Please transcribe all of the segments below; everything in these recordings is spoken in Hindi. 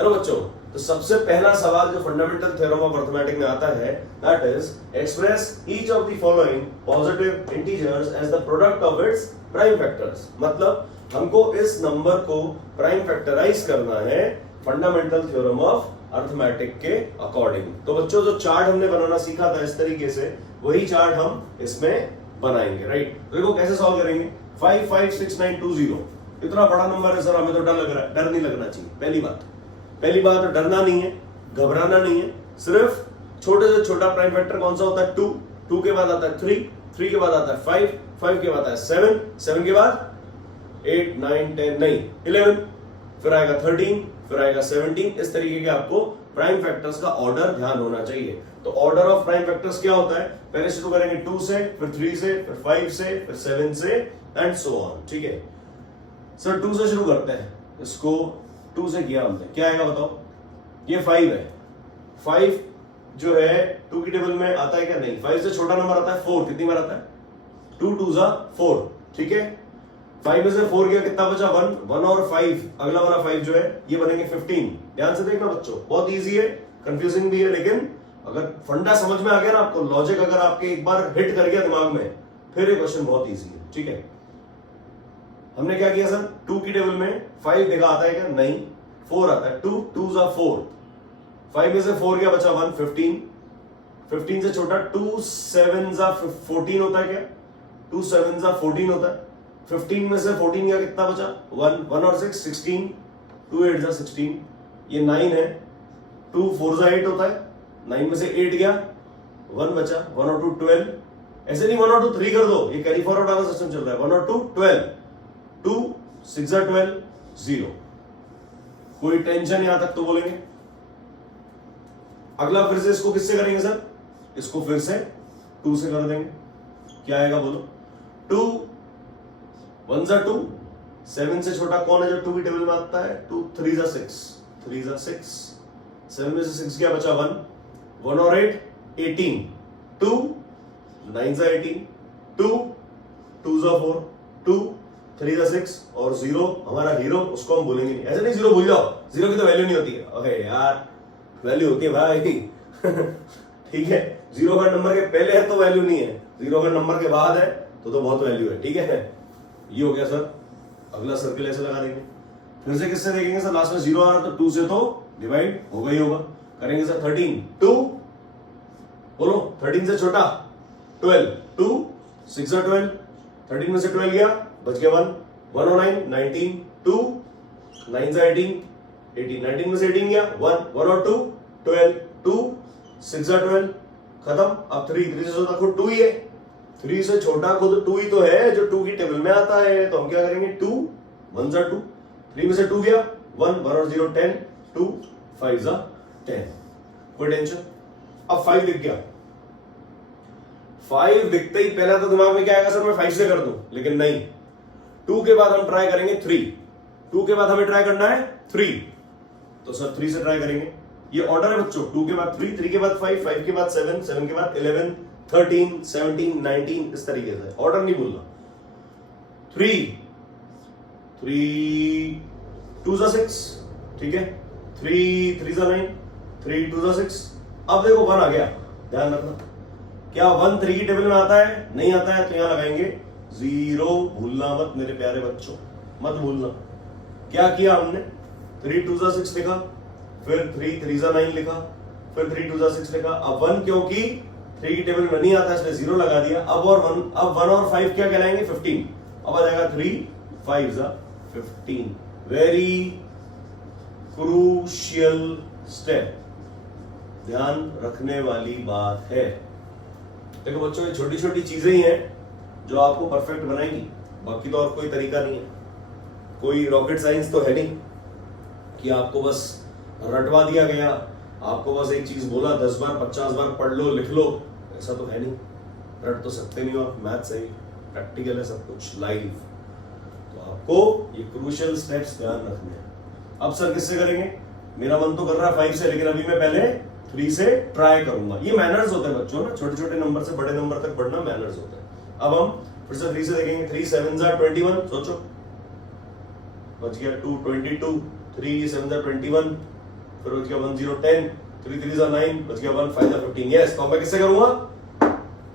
है ना बच्चों। तो सबसे पहला सवाल जो फंडामेंटल थ्योरम ऑफ अर्थमेटिक में आता है that is express each of the following positive integers as the product of its prime factors. मतलब हमको इस नंबर को प्राइम फैक्टराइज करना है फंडामेंटल थ्योरम ऑफ अर्थमेटिक के अकॉर्डिंग। तो बच्चों जो चार्ट हमने बनाना सीखा था इस तरीके से, वही चार्ट हम इसमें बनाएंगे, राइट। देखो कैसे सॉल्व करेंगे। 556920 इतना बड़ा नंबर है सर, हमें तो डर लग रहा है। डर नहीं लगना चाहिए। पहली बात तो डरना नहीं है, घबराना नहीं है। सिर्फ छोटे से छोटा प्राइम फैक्टर कौन सा होता है? 2, 2 के बाद आता है 3, 3 के बाद आता है 5, 5 के बाद आता है 7, 7 के बाद 8, 9, 10 नहीं 11, फिर आएगा 13, फिर आएगा 17। इस तरीके के आपको प्राइम फैक्टर्स का ऑर्डर ध्यान होना चाहिए। तो ऑर्डर ऑफ प्राइम फैक्टर्स क्या होता है? पहले शुरू करेंगे 2 से, फिर 3 से, फिर 5 से, फिर 7 से एंड सो ऑन। ठीक है सर, 2 से शुरू करते हैं। इसको 2 से किया हमने, क्या आएगा बताओ? ये 5 है। 5 जो है 2 की टेबल में आता है क्या? नहीं। 5 से छोटा नंबर आता है 4। कितनी बार आता है? 2 2 जा 4। ठीक है, 5 में से 4 गया, कितना बचा? 1। 1 और 5, अगला वाला 5 जो है ये बनेंगे 15। ध्यान से देखना बच्चों, बहुत इजी है, कंफ्यूजिंग भी है, लेकिन अगर फंडा समझ में आ गया ना आपको, लॉजिक अगर आपके एक बार हिट कर गया दिमाग में, फिर ये क्वेश्चन बहुत इजी है। ठीक है, हमने क्या किया सर? 2 की टेबल में 5 देखा आता है क्या? नहीं। 4 आता है। 2 2 जा 4। 5 में से 4 गया, बचा 1, 15। 15 से छोटा 2 7 जा 14 होता है क्या? 2 7 जा 14 होता है। 15 में से 14 गया, कितना बचा? 1, 1 और 6 16, 2 8 जा 16। ये 9 है। 2 4 जा 8 होता है। 9 में से 8 गया, 1 बचा। 1 और 2 12। ऐसे नहीं 1 और 2 3 कर दो, ये कैरी फॉरवर्ड वाला सिस्टम चल रहा है। 1 और 2 12, 2 6 जा 12 0। कोई टेंशन यहां तक तो बोलेंगे। अगला फिर से इसको किससे करेंगे सर? इसको फिर से 2 से कर देंगे। क्या आएगा बोलो? 2 1 जा 2। 7 से छोटा कौन है जो 2 की टेबल में आता है? 2 3 जा 6, 3 जा 6। 7 में से 6 गया, बचा 1, 1 और 8 18। 2 9 जा 18। 2 2 जा 4, 2 3 जा 6 और 0 हमारा हीरो, उसको हम भूलेंगे नहीं। ऐसे नहीं 0 भूल जाओ, 0 की तो वैल्यू नहीं होती है। ओके यार, वैल्यू होती है भाई। ठीक है, 0 का नंबर के पहले है तो वैल्यू नहीं है, 0 का नंबर के बाद है तो बहुत वैल्यू है। ठीक है, ये हो गया सर। अगला सर्किल ऐसे लगा देंगे। फिर से किससे देखेंगे सर? लास्ट में 0 आ रहा तो 2 से तो डिवाइड होगा ही होगा। करेंगे सर 13। 2 बोलो, 13 से छोटा 12। 2 6 जा 12। 13 में से 12 गया, बच गया 1, 1 और 9 19। 2 9 जा 18, 18। 19 में से 18 गया, 1 1 और 2 12। 2 6 जा 12, खत्म। अब 3 से छोटा खुद 2 ही है। 3 से छोटा खुद 2 ही तो है जो 2 की टेबल में आता है। तो हम क्या करेंगे? 2 1 जा 2। 3 में से 2 गया, 1 1 और 0 10। 2 5 जा 10। कोई टेंशन? अब 5 दिख गया। 5 दिखते ही पहला तो दिमाग में क्या आएगा सर? मैं 5 से कर दूं, लेकिन नहीं। 2 के बाद हम ट्राई करेंगे 3। 2 के बाद हमें ट्राई करना है 3, तो सर 3 से ट्राई करेंगे। ये ऑर्डर है बच्चों, 2 के बाद 3, 3 के बाद 5, 5 के बाद 7, 7 के बाद 11, 13, 17, 19, इस तरीके से। ऑर्डर नहीं भूलना। 3 2 जा 6। ठीक है, 3 3 जा 9, 3 2 जा 6। अब देखो 1 आ गया, ध्यान रखना। क्या 1 3 की टेबल में आता है? नहीं आता है, तो यहां लगाएंगे 0। भूलना मत मेरे प्यारे बच्चों, मत भूलना। क्या किया हमने? 3 2 जा 6 लिखा, फिर 3 3 जा 9 लिखा, फिर 3 2 जा 6 लिखा। अब 1 क्योंकि 3 की टेबल में नहीं आता इसलिए 0 लगा दिया। अब 1 और 5 क्या कहलाएंगे? 15। अब आ जाएगा 3 5 जा 15। वेरी क्रूशियल स्टेप, ध्यान रखने वाली बात है। देखो बच्चों, ये छोटी छोटी चीजें ही हैं जो आपको परफेक्ट बनाएंगी, बाकी तो और कोई तरीका नहीं है। कोई रॉकेट साइंस तो है नहीं कि आपको बस रटवा दिया गया, आपको बस एक चीज बोला 10 बार 50 बार पढ़ लो लिख लो, ऐसा तो है नहीं। रट तो सकते नहीं हो आप, मैथ्स है, प्रैक्टिकल है सब कुछ, लाइव। तो आपको ये क्रूशियल स्टेप्स ध्यान रखने हैं। अब सर किससे करेंगे? मेरा मन तो कर रहा है 5 से, लेकिन अभी मैं पहले 3 से ट्राई करूंगा। ये मैनर्स होते हैं बच्चों ना, छोटे छोटे नंबर से बड़े नंबर तक बढ़ना मैनर्स होते हैं। अब हम फिर से 3 से देखेंगे। 3 7 जा 21, सोचो, बच गया 2 22। 3 7 जा 21, फिर बच गया 1 0 10, 3 3 9, बच गया 1 5 15। यस, तो मैं किससे करूंगा?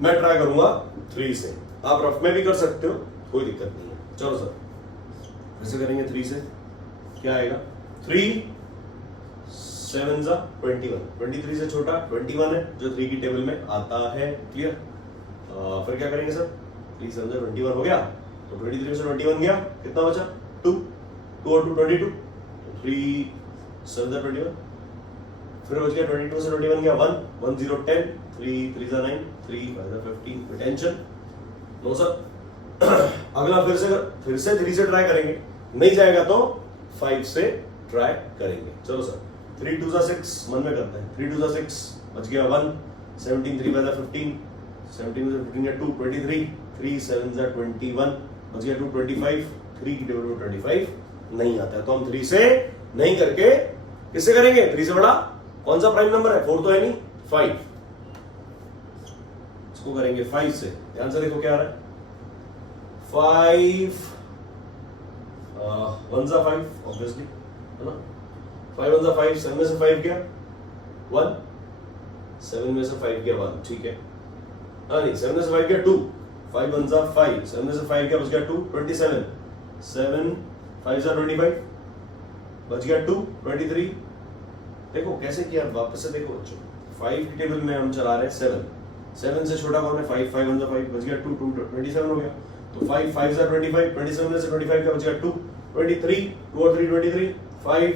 मैं ट्राई करूंगा 3 से। आप रफ में भी कर सकते हो, कोई दिक्कत नहीं है। चलो सर कैसे करेंगे 3 से? क्या आएगा? 3 7 जा 21, 23 से छोटा 21 है जो 3 की टेबल में आता है। क्लियर? फिर क्या करेंगे सर? 3 7 जा 21 हो गया, तो 23 से 21 गया, कितना बचा? 2 2 और 2 22, 3 7 जा 21, फिर बच गया 22 से 21 गया 1 1 0 10, 3 3 जा 9, 3 5 जा 15। Tension no sir. अगला फिर से 3 से ट्राई करेंगे, नहीं जाएगा तो 5 से ट्राई करेंगे। चलो सर 3 2 जा 6, मन में करते हैं। 3 2 जा 6, बच गया 1 17, 3 5 जा 15, 17 से 15 गया 2 23, 3 7 जा 21, बच गया 2 25, 3 की टेबल में 25 नहीं आता है, तो हम 3 से नहीं करके किससे करेंगे? 3 से बड़ा कौन सा प्राइम नंबर है? 4 तो है नहीं, 5। इसको करेंगे 5 से। ध्यान से देखो क्या आ रहा है। 5 1 जा 5 ऑब्वियसली, है ना? 5 1 जा 5, 7 में से 5 गया 1, 7 में से 5 गया 1, ठीक है। नहीं, 7 में से 5 गया 2, 5 1 जा 5, 7 में से 5 गया, बच गया 2 27, 7 5 जा 25, बच गया 2 23। देखो कैसे किया, वापस से देखो बच्चों। 5 की टेबल में हम चला रहे हैं 7 से छोटा कौन है? 5 5 1 जा 5, बच गया 2 2 27 हो गया, तो 5 5 जा 25, 27 में से 25 का बच गया 2 23, 2 और 3 23, 5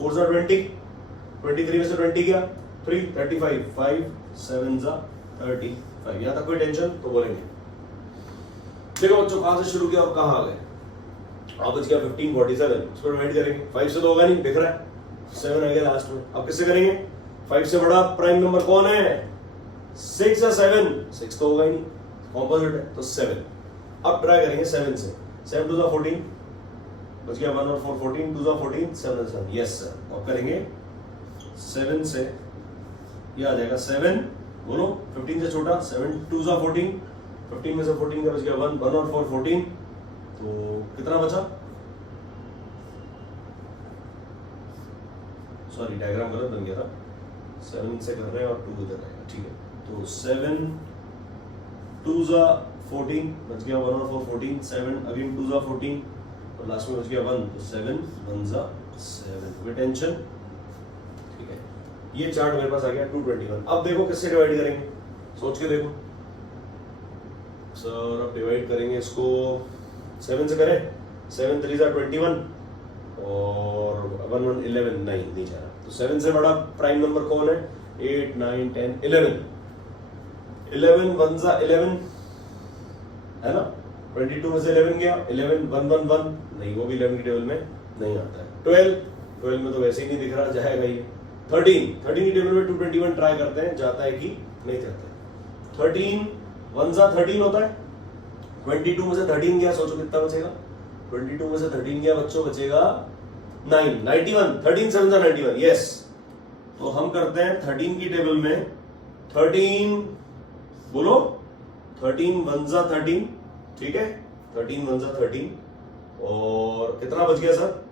4 जा 20, 23 में से 20 गया 3 35, 5 7 जा 35। यहाँ तक कोई टेंशन? तो बोलेंगे। देखो बच्चों कहां से शुरू किया और कहां आ गए। आप बच गया 15 47, इसको डिवाइड करेंगे। 5 से तो होगा नहीं, दिख रहा है 7 आ गया लास्ट में। अब किससे करेंगे? 5 से बड़ा प्राइम नंबर कौन है? 6 या 7? 6 तो होगा ही नहीं, कॉम्पोजिट है, तो 7। अब ट्राई करेंगे 7 से। 7 2 जा 14, बच गया 1 और 4 14, 2 जा 14, 7 7। Yes sir. अब करेंगे 7 से, ये आ जाएगा 7, बोलो 15 से छोटा, 7 2 जा 14, 15 में से 14 का बच गया 1 1 और 4 14, तो कितना बचा? सॉरी डायग्राम गलत बन गया था, 7 से कर रहे हैं और 2 इधर आएगा, ठीक है। तो 7 2 जा 14, बच गया 1 और 4 14, 7 अगेन 2 जा 14 और लास्ट में बच गया 1, तो 7 1 जा 7। कोई टेंशन? ठीक है, ये चार्ट मेरे पास आ गया 221। अब देखो किससे डिवाइड करेंगे, सोच के देखो सर। अब डिवाइड करेंगे इसको 7 से करें। 7 3 जा 21 और 1 1 11, नहीं जा रहा। तो 7 से बड़ा प्राइम नंबर कौन है? 8 9 10 11, 11 1 जा 11, है ना? 22 में से 11 गया, 11 1 1 1, नहीं, वो भी 11 की टेबल में नहीं आता है। 12 में तो वैसे ही नहीं दिख रहा, जाएगा ये। 13 की टेबल में 221 ट्राई करते हैं, जाता है कि नहीं जाता है। 13 1 जा 13 होता है, 22 में से 13 गया, सोचो कितना बचेगा? 22 में से 13 गया बच्चों, बचेगा 9 91, 13 7 जा 91। यस, तो हम करते हैं 13 की टेबल में 13, बोलो 13 1 जा 13, ठीक है, 13 1 जा 13, और कितना बच गया सर?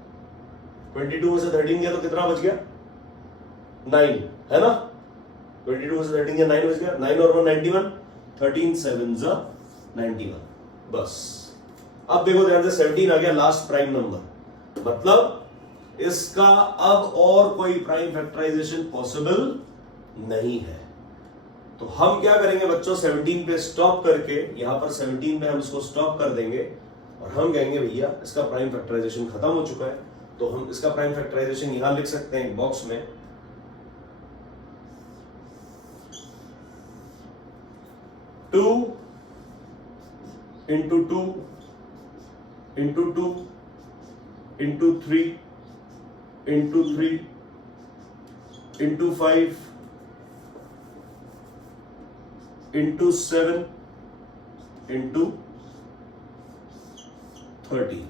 22 में से 13 गया तो कितना बच गया? 9, है ना? 22 में से 13 गया 9 बच गया, 9 और 1 91, 13 7 जा 91। बस अब देखो ध्यान से, 17 आ गया लास्ट प्राइम नंबर, मतलब इसका अब और कोई प्राइम फैक्टराइजेशन पॉसिबल नहीं है। तो हम क्या करेंगे बच्चों, 17 पे स्टॉप करके, यहां पर 17 पे हम इसको स्टॉप कर देंगे और हम कहेंगे भैया इसका प्राइम फैक्टराइजेशन खत्म हो चुका है। तो हम इसका प्राइम फैक्टराइजेशन यहां लिख सकते हैं बॉक्स में, 2 into 2 into 2 into 3 into 3 into 5 into 7 into 30।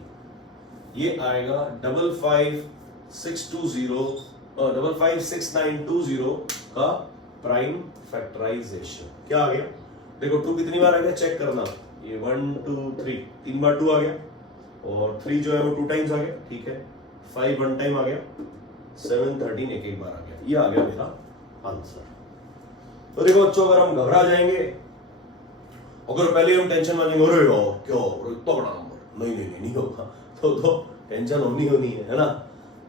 ये आएगा 556920 का प्राइम फैक्टराइजेशन। क्या आ गया देखो, 2 कितनी बार आ गया चेक करना, ये 1 2 3 3 बार 2 आ गया, और 3 जो है वो 2 टाइम्स आ गया, ठीक है। 5 1 टाइम आ गया, 713 एक बार आ गया, ये आ गया मेरा आंसर। तो देखो बच्चों, अगर हम घबरा जाएंगे, अगर पहले हम टेंशन में जाएंगे, अरे यार क्या इतना बड़ा नंबर, नहीं होगा, तो टेंशन होनी है ना।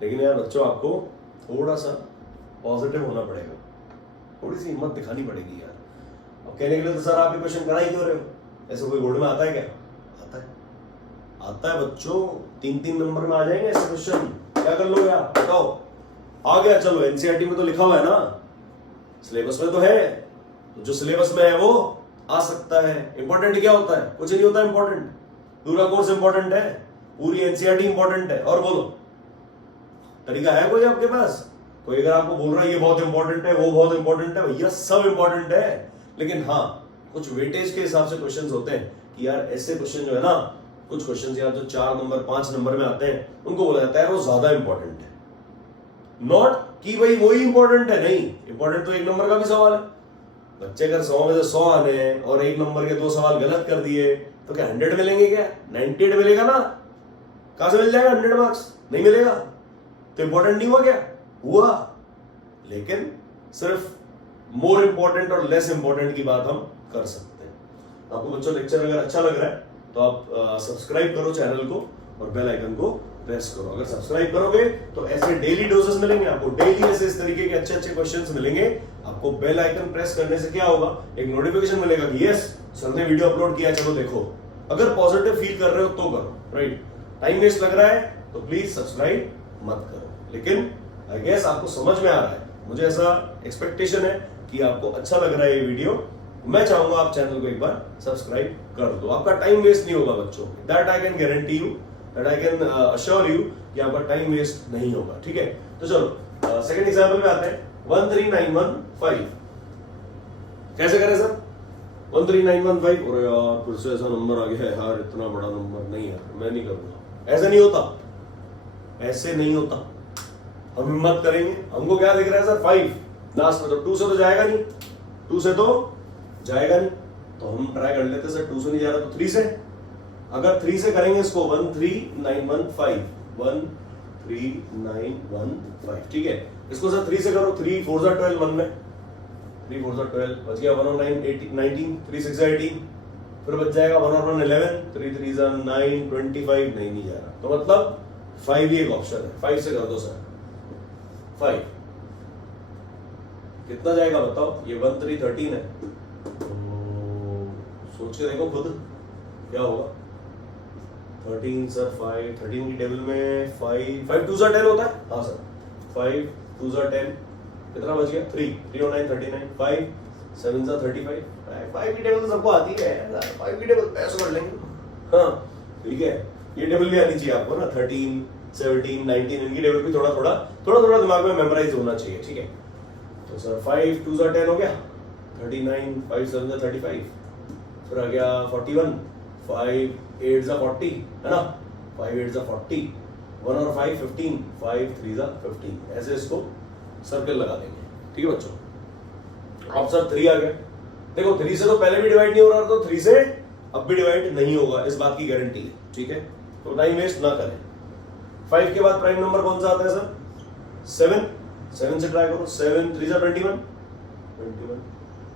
लेकिन यार बच्चों, आपको थोड़ा सा पॉजिटिव होना पड़ेगा, थोड़ी सी हिम्मत दिखानी पड़ेगी यार। अब कहने के लिए तो सर आप ये क्वेश्चन करा ही क्यों रहे हो, ऐसे कोई बोर्ड में आता है क्या? आता है बच्चों, 3-3 नंबर में आ जाएंगे ऐसे क्वेश्चन। क्या कर लोगे आप, बताओ? आ गया, चलो एनसीईआरटी में तो लिखा हुआ है ना, सिलेबस में तो है, तो जो सिलेबस में है वो आ सकता है। इंपॉर्टेंट क्या होता है? कुछ नहीं होता इंपॉर्टेंट, पूरा कोर्स इंपॉर्टेंट है, पूरी एनसीईआरटी इंपॉर्टेंट है। और बोलो, तरीका है कोई आपके पास? कोई अगर आपको बोल रहा है ये बहुत इंपॉर्टेंट है, वो बहुत इंपॉर्टेंट है, भैया सब इंपॉर्टेंट है, लेकिन हाँ कुछ वेटेज के हिसाब से क्वेश्चंस होते हैं कि यार ऐसे क्वेश्चन जो है ना, कुछ क्वेश्चन यार जो 4 नंबर 5 नंबर में आते हैं, उनको बोला जाता है वो ज्यादा इंपॉर्टेंट है। नॉट कि भाई वही इंपॉर्टेंट है, नहीं, इंपॉर्टेंट तो 1 नंबर का भी सवाल है। बच्चे अगर 100 में से 100 आने हैं और 1 नंबर के 2 सवाल गलत कर दिए तो क्या 100 मिलेंगे? क्या 98 मिलेगा ना? कहां से मिल जाएगा 100 मार्क्स? नहीं मिलेगा। तो इंपॉर्टेंट नहीं हुआ क्या? हुआ, लेकिन सिर्फ मोर इंपॉर्टेंट और लेस इंपॉर्टेंट की बात हम कर सकते हैं। आपको बच्चों लेक्चर अगर अच्छा लग रहा है तो आप सब्सक्राइब करो चैनल को और बेल आइकन को प्रेस करो। अगर सब्सक्राइब करोगे तो ऐसे डेली डोजेस मिलेंगे आपको, डेली ऐसे इस तरीके के अच्छे क्वेश्चंस मिलेंगे आपको। बेल आइकन प्रेस करने से क्या होगा, एक नोटिफिकेशन मिलेगा कि यस सर ने वीडियो अपलोड किया, चलो देखो। अगर पॉजिटिव फील कर रहे हो तो करो, राइट। टाइम वेस्ट लग रहा है तो प्लीज सब्सक्राइब मत करो, लेकिन आई गेस आपको समझ में आ रहा है, मुझे ऐसा एक्सपेक्टेशन है कि आपको अच्छा लग रहा है ये वीडियो। मैं चाहूंगा आप चैनल को एक बार सब्सक्राइब कर दो, आपका टाइम वेस्ट नहीं होगा बच्चों। That I can guarantee you, that I can assure you कि आपका टाइम वेस्ट नहीं होगा, ठीक है। तो चलो सेकंड एग्जांपल में आते हैं। 13915 कैसे करें सर? 13915, और यार फिर से ऐसा नंबर आ गया है यार, इतना बड़ा नंबर नहीं यार, मैं नहीं करूंगा। ऐसे नहीं होता, ऐसे नहीं होता। हम हिम्मत करेंगे। हमको क्या दिख रहा है सर? 5 लास्ट में, तो 2 से तो जाएगा नहीं, 2 से तो जाएगा नहीं, तो हम ट्राई कर लेते सर 2 से नहीं जा रहा तो 3 से। अगर 3 से करेंगे इसको 13915, 13915, ठीक है। इसको सर 3 से करो, 3 4 जा 12, 1 में 3 4 जा 12 बच गया, 1 और 9 19, 3 6 जा 18, फिर बच जाएगा 1 और 1 11, 3 3 जा 9 25, नहीं जा रहा, तो मतलब 5 ही एक ऑप्शन है। 5 से कर दो सर, 5 कितना जाएगा बताओ? ये 1313 है, तो सोच के देखो खुद क्या होगा। 13 सर 5, 13 की टेबल में 5 2 10 होता है, हाँ सर 5 2 10, कितना बच गया? 3 और 9 39, 5 7 35, 5 की टेबल तो सबको आती है, 5 की टेबल ऐसे कर लेंगे, हाँ ठीक है। ये टेबल भी आनी चाहिए आपको ना, 13 17 19, इनकी टेबल भी थोड़ा दिमाग में मेमोराइज होना चाहिए, ठीक है। तो सर 5 2 10 हो गया, 39, 5 7 35, फिर आ गया 41, 5 8 40, है ना, 5 8 40, 1 और 5 15, 5 3 15, ऐसे इसको सर्कल लगा देंगे, ठीक है बच्चों। अब सर 3 आ गया, देखो 3 से तो पहले भी डिवाइड नहीं हो रहा, तो 3 से अब भी डिवाइड नहीं होगा, इस बात की गारंटी है, ठीक है। तो टाइम वेस्ट ना करें। 5 के बाद प्राइम नंबर कौन सा आता है सर? 7 से ट्राई करो, 7 3 जा 21,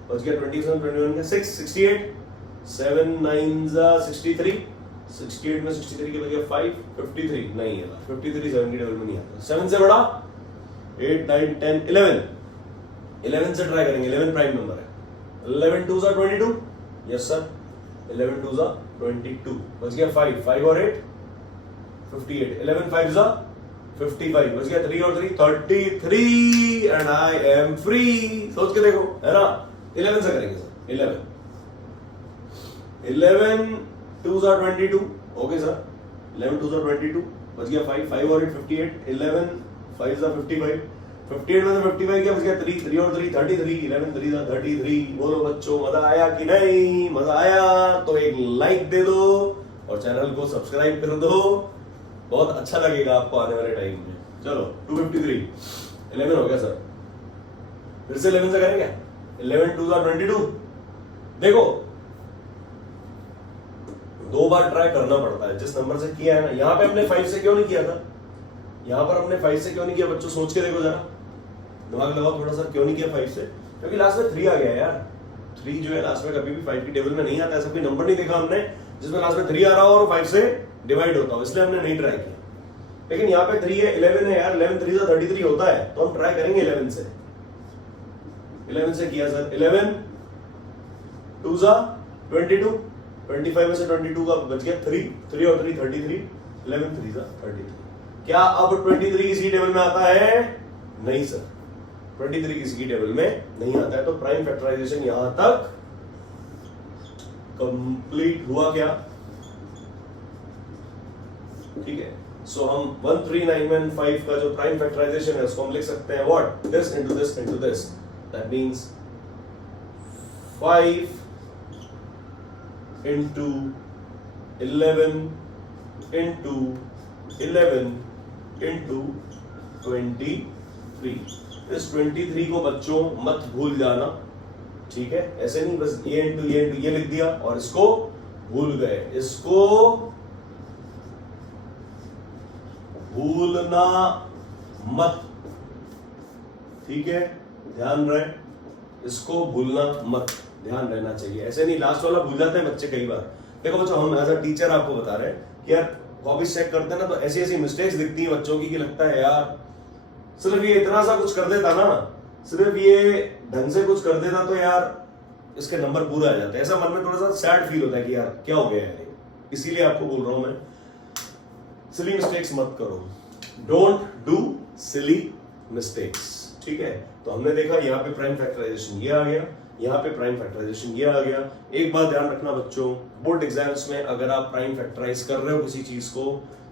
बच गया 27 21 का 6 68, 7 9 जा 63, 68 में 63 के बच गया 5 53, नहीं है 53 7 की टेबल में नहीं आता। 7 से बड़ा 8 9 10 11 से ट्राई करेंगे, 11 प्राइम नंबर है। 11 2 जा 22, यस सर 11 2 जा 22, बच गया 5 और 8 58, 11 5 जा 55, बच गया 3 और 3 33, एंड आई एम फ्री। सोच के देखो, है ना। 11 से करेंगे सर, 11 2 जा 22, ओके सर 11 2 जा 22, बच गया 5 और 8 58, 11 5 जा 55, 58 में से 55 क्या बच गया 3 और 3 33, 11 3 जा 33। बोलो बच्चों, मजा आया कि नहीं? मजा आया तो एक लाइक दे दो और चैनल को सब्सक्राइब कर दो, बहुत अच्छा लगेगा आपको आने वाले टाइम में। चलो 253, 11 हो गया सर, फिर से 11 से करेंगे, 11 2 जा 22। देखो 2 बार ट्राई करना पड़ता है, जिस नंबर से किया है ना, यहाँ पे हमने 5 से क्यों नहीं किया था? यहां पर हमने 5 से क्यों नहीं किया बच्चों, सोच के देखो जरा, दिमाग लगाओ थोड़ा सा, क्यों नहीं किया 5 से? क्योंकि लास्ट में 3 आ गया यार। 3 जो है लास्ट में कभी भी 5 की टेबल में नहीं आता, ऐसा कोई नंबर नहीं देखा हमने जिसमें लास्ट में 3 आ रहा हो और 5 से डिवाइड होता हो, इसलिए हमने नहीं ट्राई किया। लेकिन यहाँ पे 3 है, 11 है यार, 11 3 से 33 होता है, तो हम ट्राई करेंगे 11 से। 11 से किया सर, 11 2 जा 22, 25 में से 22 का बच गया 3 और 3 33, 11 3 जा 33। क्या अब 23 किसी टेबल में आता है? नहीं सर, 23 किसी की टेबल में नहीं आता है, तो प्राइम फैक्टराइजेशन यहां तक कंप्लीट हुआ क्या? ठीक है, सो हम 13915 का जो प्राइम फैक्टराइजेशन है उसको हम लिख सकते हैं what, this into this into this, that means 5 into 11 into 11 into 23। इस 23 को बच्चों मत भूल जाना, ठीक है? ऐसे नहीं बस ये इंटू ये लिख दिया और इसको भूल गए, इसको भूलना मत, ठीक है? ध्यान रहे, इसको भूलना मत, ध्यान रहना चाहिए। ऐसे नहीं, लास्ट वाला भूल जाते हैं बच्चे कई बार। देखो बच्चों, हम एज अ टीचर आपको बता रहे हैं कि यार कॉपीज चेक करते हैं ना, तो ऐसी ऐसी मिस्टेक्स दिखती हैं बच्चों की कि लगता है यार सिर्फ ये इतना सा कुछ कर देता ना, सिर्फ ये ढंग से कुछ कर देता तो यार इसके नंबर पूरे आ जाते हैं। ऐसा मन में थोड़ा सा सैड फील होता है कि यार क्या हो गया है। इसीलिए आपको बोल रहा हूं मैं, सिली मिस्टेक्स मत करो, डोंट डू सिली मिस्टेक्स, ठीक है? तो हमने देखा यहाँ पे प्राइम फैक्टराइजेशन ये आ गया, यहाँ पे प्राइम फैक्टराइजेशन ये आ गया। एक बात ध्यान रखना बच्चों, बोर्ड एग्जाम्स में अगर आप प्राइम फैक्टराइज कर रहे हो किसी चीज को,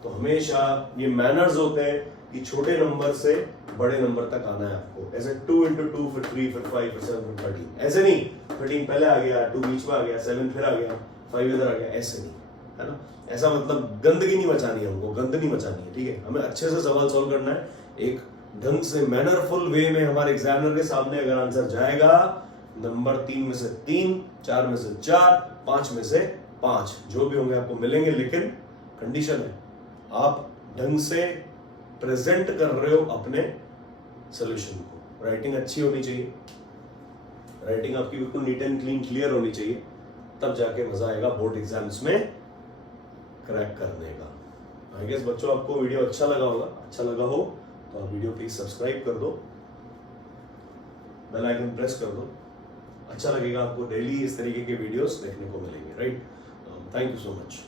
तो हमेशा ये मैनर्स होते हैं कि छोटे नंबर से बड़े नंबर तक आना है आपको। ऐसे 2 into 2 फिर 3 फिर 5 फिर 7 फिर 13, ऐसे नहीं 13 पहले आ गया, 2 बीच में आ गया, 7 फिर आ गया, 5 इधर आ गया, ऐसे नहीं, है ना? ऐसा मतलब गंदगी नहीं मचानी है हमको, गंद नहीं मचानी है, ठीक है? हमें अच्छे से सवाल सॉल्व करना है, एक ढंग से मैनरफुल वे में हमारे एग्जामिनर के सामने अगर आंसर जाएगा, नंबर 3 में से 3, 4 में से 4, 5 में से 5 जो भी होंगे आपको मिलेंगे, लेकिन कंडीशन है आप ढंग से प्रेजेंट कर रहे हो अपने सॉल्यूशन को। राइटिंग अच्छी होनी चाहिए, राइटिंग आपकी बिल्कुल नीट एंड क्लीन क्लियर होनी चाहिए, तब जाके मजा आएगा बोर्ड एग्जाम्स में क्रैक करने का। आई गेस बच्चों आपको वीडियो अच्छा लगा होगा, अच्छा लगा हो तो आप वीडियो प्लीज सब्सक्राइब कर दो, बेल आइकन प्रेस कर दो। अच्छा लगेगा आपको, डेली इस तरीके के वीडियोस देखने को मिलेंगे, right? Thank you so much.